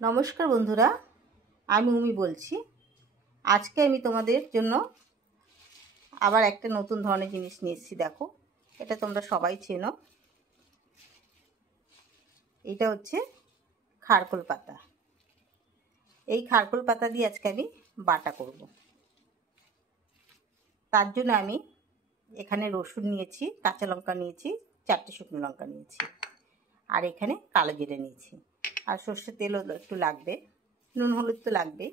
নমস্কার বন্ধুরা, আমি উমি বলছি। আজকে আমি তোমাদের জন্য আবার একটা নতুন ধরনের জিনিস নিয়ে এসেছি। দেখো, এটা তোমরা সবাই চেনো। এটা হচ্ছে খারকোল পাতা। এই খারকোল পাতা দিয়ে আজকে আমি বাটা করব। তার জন্য আমি এখানে রসুন নিয়েছি, কাঁচা লঙ্কা নিয়েছি, 4টে শুকনো লঙ্কা নিয়েছি, আর এখানে কালো জিরে নিয়েছি, আর সর্ষের তেলও একটু লাগবে, নুন হলুদ তো লাগবে।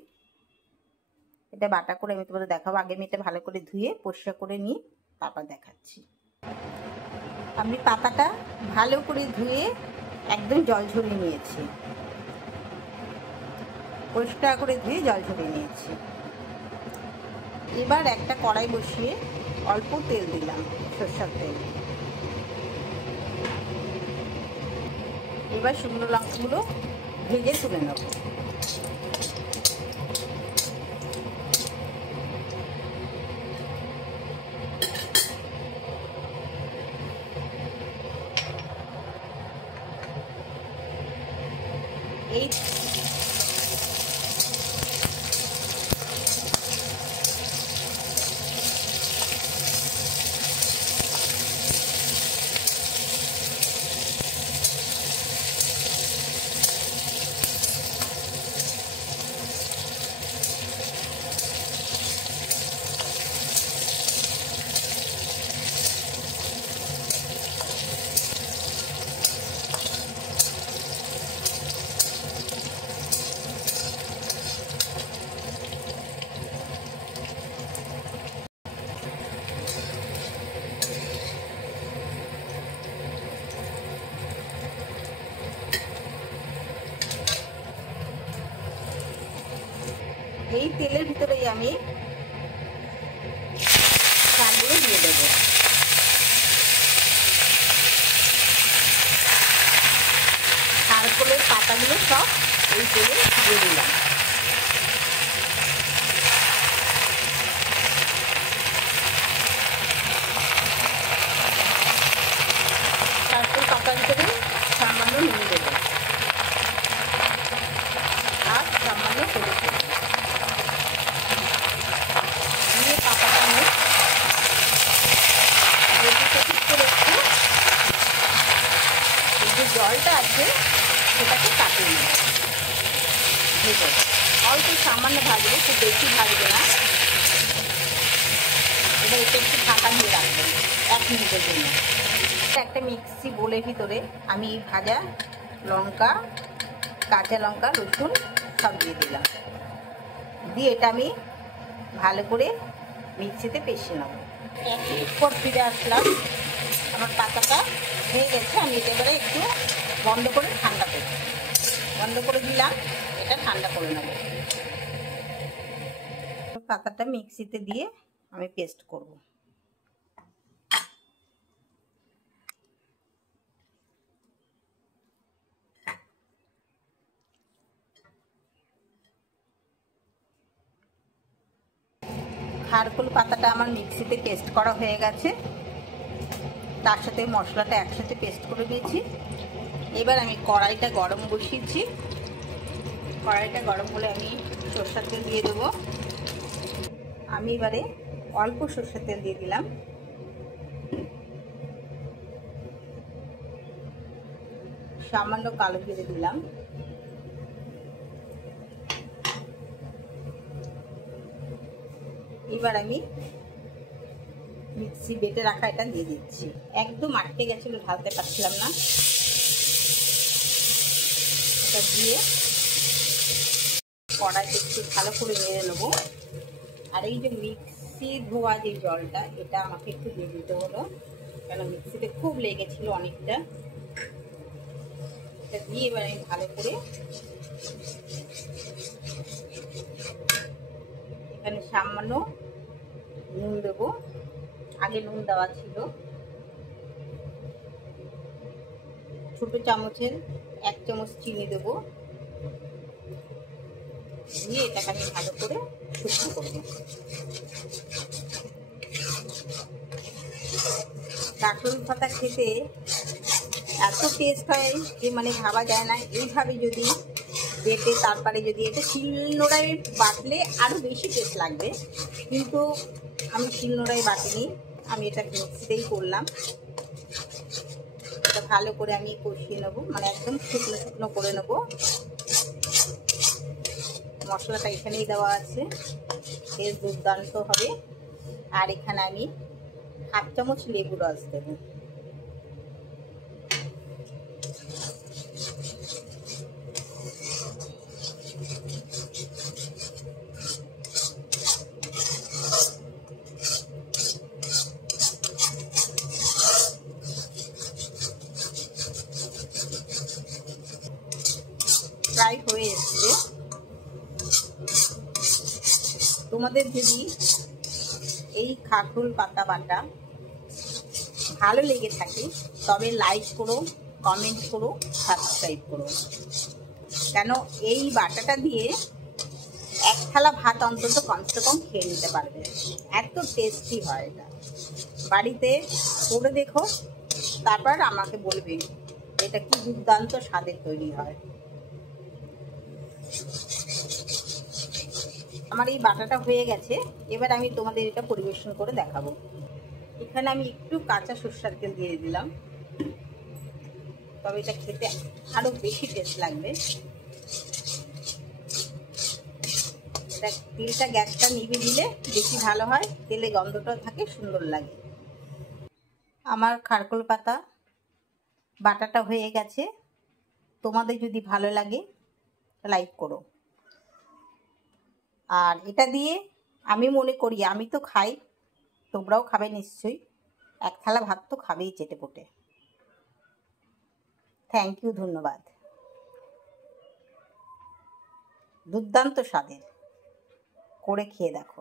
এটা বাটা করে আমি তোমাদের দেখাবো। আগে আমি এটা ভালো করে ধুয়ে পরিষ্কার করে নিয়ে তারপর দেখাচ্ছি। আমি পাতাটা ভালো করে ধুয়ে একদম জল ঝরিয়ে নিয়েছি, পরিষ্কার করে ধুয়ে জল ঝরিয়ে নিয়েছি। এবার একটা কড়াই বসিয়ে অল্প তেল দিলাম, সরষের তেল। এবার শুকনো লঙ্কাগুলো ভেজে তুলে নেব। এই এই তেলের ভিতরেই আমি শাকগুলো দিয়ে দেবো। খারকোলের পাতাগুলো সব এই তেলে দিয়ে দিলাম। খারকোল পাতার ভিতরে সামান্য নুন দেবো আর সামান্য হলুদ দেবো। দিয়ে পাতাটা আমি করে একটু যে জলটা আছে সেটাকে কাটিয়ে নেব। ভেজে অল্প সামান্য ভাজবো, খুব বেশি ভাজবে না। এবার এটা একটু ঢাকা দিয়ে রাখবেন 1 মিনিটের জন্য। একটা মিক্সি বোলের ভিতরে আমি ভাজা লঙ্কা, কাঁচা লঙ্কা, রসুন সব দিয়ে দিলাম। দিয়ে এটা আমি ভালো করে মিক্সিতে পেষে নেব। 1 মিনিট পর ফিরে আসলাম। আমার পাতাটা হয়ে গেছে। আমি এটা এবারে একটু বন্ধ করে ঠান্ডা করব। বন্ধ করে দিলাম, এটা ঠান্ডা করে নেব। পাতাটা মিক্সিতে দিয়ে আমি পেস্ট করব। খারকোল পাতাটা আমার মিক্সিতে পেস্ট করা হয়ে গেছে। তার সাথে মশলাটা একসাথে পেস্ট করে দিয়েছি। এবার আমি কড়াইটা গরম বসিয়েছি। কড়াইটা গরম হলে আমি সরষের তেল দিয়ে দেবো। আমি এবারে অল্প সরষের তেল দিয়ে দিলাম। সামান্য কালো জিরে দিলাম। এবার আমি মিক্সি বেটে রাখা এটা দিয়ে দিচ্ছি। একদম আটকে গেছিল, ঢালতে পারছিলাম না। এটা দিয়ে কড়াইতে একটু ভালো করে নেড়ে নেবো। আর এই যে মিক্সি ধোয়া যে জলটা, এটা আমাকে একটু দিয়ে দিতে হলো, কেন মিক্সিতে খুব লেগেছিল অনেকটা। এটা দিয়ে এবার আমি ভালো করে এখানে সামান্য নুন দেবো। আগে নুন দেওয়া ছিল। ছোট চামচের 1 চামচ চিনি দেবো। দিয়ে এটাকে আমি ভালো করে শুকনো করবো। কাঁকরোল পাতা খেতে এত টেস্ট হয় যে মানে ভাবা যায় না। এইভাবে যদি বেটে তারপরে যদি এটা শিলনোড়ায় বাটলে আরও বেশি টেস্ট লাগবে, কিন্তু আমি শিলনোড়ায় বাটিনি, আমি এটা মিক্সিতেই করলাম। এটা ভালো করে আমি কষিয়ে নেবো, মানে একদম শুকনো শুকনো করে নেবো। মশলাটা এখানেই দেওয়া আছে, বেশ দুর্দান্ত হবে। আর এখানে আমি 1/2 চামচ লেবু রস দেবো। প্রায় হয়ে এসছে। তোমাদের যদি এই খারকুল পাতা বাটা ভালো লেগে থাকে তবে লাইক করো, কমেন্ট করো, সাবস্ক্রাইব করো। কেন এই বাটাটা দিয়ে 1 থালা ভাত অন্তত কমসে কম খেয়ে নিতে পারবে, এত টেস্টি হয় এটা। বাড়িতে করে দেখো, তারপর আমাকে বলবে এটা কি দুর্দান্ত স্বাদের তৈরি হয়। আমার এই বাটাটা হয়ে গেছে, এবার আমি তোমাদের এটা পরিবেশন করে দেখাবো। এখানে আমি একটু কাঁচা সরষের তেল দিয়ে দিলাম, তবে এটা খেতে আরো বেশি টেস্ট লাগবে। তেলটা গ্যাসটা নিভে দিলে বেশি ভালো হয়, তেলে গন্ধটা থাকে, সুন্দর লাগে। আমার খারকুল পাতা বাটাটা হয়ে গেছে। তোমাদের যদি ভালো লাগে লাইক করো। আর এটা দিয়ে আমি মনে করি, আমি তো খাই, তোমরাও খাবে নিশ্চয়ই, 1 থালা ভাত তো খাবেই চেটে পুটে। থ্যাংক ইউ, ধন্যবাদ। দুর্দান্ত স্বাদের, করে খেয়ে দেখো।